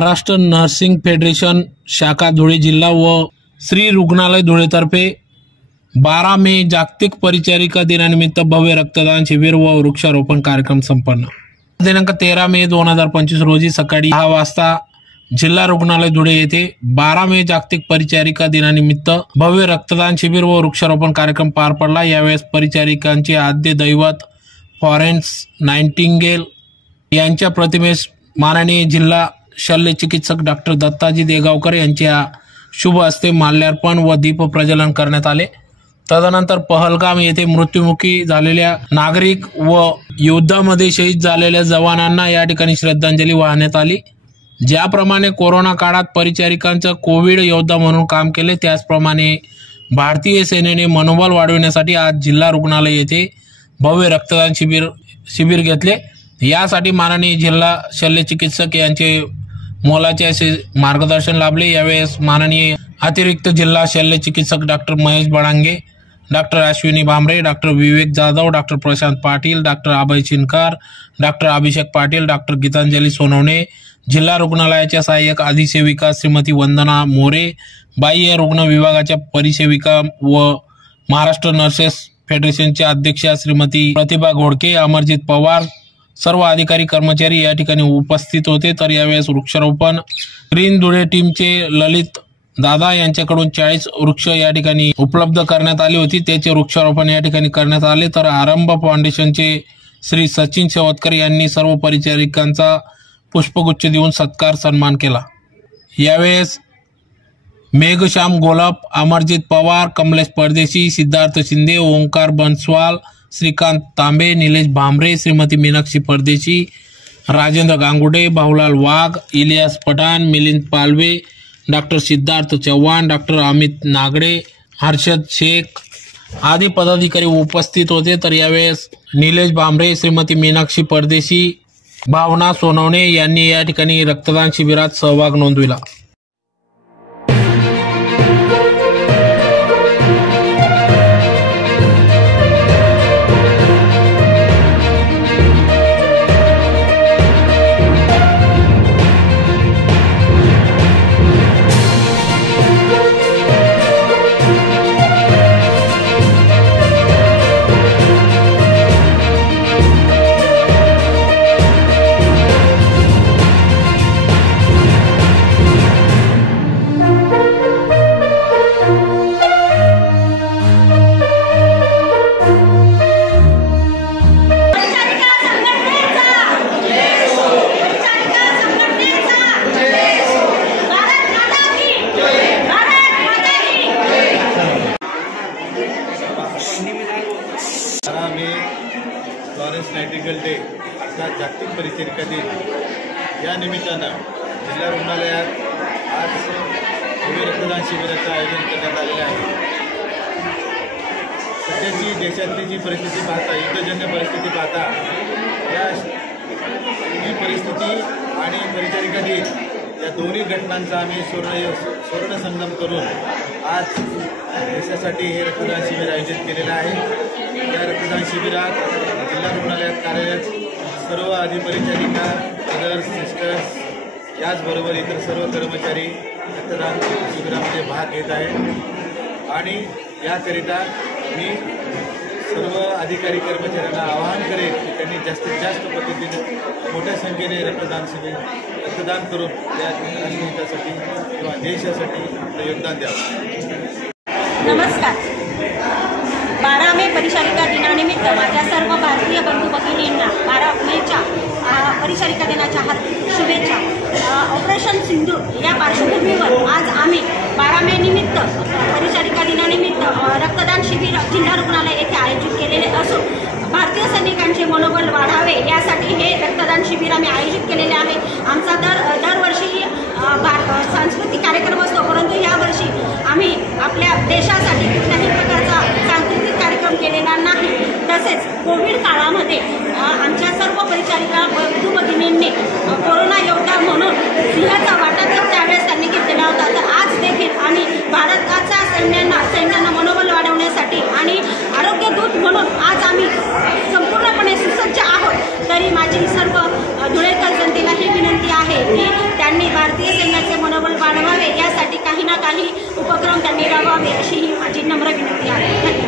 Maharashtra nursing federation शाखा धुळे जिल्हा व श्री रुग्णालय धुळेतर्फे 12 मे जागतिक परिचारिका दिनानिमित्त भव्य रक्तदान शिबिर व वृक्षारोपण कार्यक्रम संपन्न। दिनांक 13 मे 2025 रोजी सकाळी 10 वाजता जिल्हा रुग्णालय धुळे येथे 12 मे जागतिक परिचारिका दिनानिमित्त भव्य रक्तदान शिबिर व वृक्षारोपण कार्यक्रम पार पडला। यावेळेस परिचारिकांचे आद्य दैवत फ्लॉरेन्स नाइटिंगेल यांच्या प्रतिमेस माननीय जिल्हा शल्य चिकित्सक डॉक्टर दत्ताजी देगावकर यांच्या शुभ हस्ते माल्यार्पण व दीप प्रज्वलन करण्यात आले। तदनंतर पहलगाम येथे मृत्युमुखी झालेल्या नागरिक व युद्धामध्ये शहीद झालेल्या जवानांना या ठिकाणी श्रद्धांजली वाहण्यात आली। ज्याप्रमाणे कोरोना काळात परिचारिकांचं कोविड योद्धा म्हणून काम केले, त्याचप्रमाणे भारतीय सेनेने मनोबल वाढविण्यासाठी आज जिल्हा रुग्णालय येथे भव्य रक्तदान शिबिर घेतले। यासाठी माननीय जिल्हा शल्य चिकित्सक यांचे मोलाचे असे मार्गदर्शन लाभले। यावेळेस माननीय अतिरिक्त जिल्हा शल्य चिकित्सक doctor Mahesh Badange, doctor Ashwini Bhamre, doctor Vivek Jadhav, doctor Prashant Patil, doctor Abhay Chinkar, doctor Abhishek Patil, doctor Geetanjali Sonawane, जिल्हा रुग्णालयाच्या सहाय्यक अधिसेविका श्रीमती वंदना मोरे, बाह्य रुग्ण विभागाच्या परिसेविका व महाराष्ट्र नर्सेस फेडरेशनच्या अध्यक्षा श्रीमती प्रतिभा घोडके, अमरजित पवार, सर्व अधिकारी कर्मचारी या ठिकाणी उपस्थित होते। तर यावेळेस वृक्षारोपण ग्रीन धुळे टीमचे ललित दादा यांच्याकडून 40 वृक्ष या ठिकाणी उपलब्ध करण्यात आली होती, त्याचे वृक्षारोपण या ठिकाणी करण्यात आले। तर आरंभ फाउंडेशनचे श्री सचिन शेवतकर यांनी सर्व परिचारिकांचा पुष्पगुच्छ देऊन सत्कार सन्मान केला। यावेळेस मेघश्याम गोलप, अमरजित पवार, कमलेश परदेशी, सिद्धार्थ शिंदे, ओंकार बनस्वाल, श्रीकांत तांबे, निलेश भामरे, श्रीमती मीनाक्षी परदेशी, राजेंद्र गांगुडे, बाहुलाल वाघ, इलियास पठाण, मिलिंद पालवे, डॉक्टर सिद्धार्थ चव्हाण, डॉक्टर अमित नागडे, हर्षद शेख आदी पदाधिकारी उपस्थित होते। तर यावेळेस निलेश भामरे, श्रीमती मीनाक्षी परदेशी, भावना सोनवणे यांनी या ठिकाणी रक्तदान शिबिरात सहभाग नोंदविला। फ्लॉरेन्स नाइटिंगेल डे अर्थात जागतिक परिचारिका दिन या निमित्तानं जिल्हा रुग्णालयात आज भव्य रक्तदान शिबिराचं आयोजन करण्यात आलेलं आहे। सध्याची देशातली जी परिस्थिती पाहता, युद्धजन्य परिस्थिती पाहता, ही परिस्थिती आणि परिचारिका दिन या दोन्ही घटनांचा आम्ही स्वर्ण संगम करून आज देशासाठी हे रक्तदान शिबिर आयोजित केलेलं आहे। या रक्तदान शिबिरात जिल्हा रुग्णालयात कार्यरत सर्व अधिपरिचारिका, नर्स, सिस्टर्स याचबरोबर इतर सर्व कर्मचारी रक्तदान शिबिरामध्ये भाग घेत आहेत। आणि याकरिता मी सर्व अधिकारी कर्मचाऱ्यांना आवाहन करेन की त्यांनी जास्तीत जास्त पद्धतीने मोठ्या संख्येने रक्तदान करून या राष्ट्रहितासाठी किंवा देशासाठी आपलं योगदान द्यावं। नमस्कार। 12 मे परिचारिका दिनानिमित्त माझ्या सर्व भारतीय बंधू भगिनींना 12 मेच्या परिचारिका दिनाच्या हार्दिक शुभेच्छा। ऑपरेशन सिंधूर या पार्श्वभूमीवर आज आम्ही 12 मे निमित्त परिचारिका दिनानिमित्त रक्तदान शिबिर जिल्हा रुग्णालय येथे आयोजित केलेले असून भारतीय सैनिकांचे मनोबल वाढावे यासाठी हे रक्तदान शिबिर आम्ही आयोजित केलेले आहे। आमचा दरवर्षी सांस्कृतिक कार्यक्रम असतो, परंतु यावर्षी आम्ही आपल्या देशासाठी कुठल्याही प्रकारचा सांस्कृतिक कार्यक्रम केलेला नाही। तसेच कोविड काळामध्ये आमच्या सर्व परिचारिका बंधू भगिनींनी कोरोना योद्धा म्हणून सिंहाचा वाटा त्यावेळेस त्यांनी घेतलेला होता। तर आज देखील आम्ही भारताच्या सैन्यांना मनोबल वाढवण्यासाठी आणि आरोग्य दूत म्हणून आज आम्ही संपूर्णपणे सुसज्ज आहोत। तरी माझी सर्व धुळेकर जनतेला ही विनंती आहे की त्यांनी आणि भारतीय सैन्याचे मनोबल वाढवावे यासाठी काही ना काही उपक्रम त्यांनी राबवावे अशी ही माझी नम्र विनंती आहे.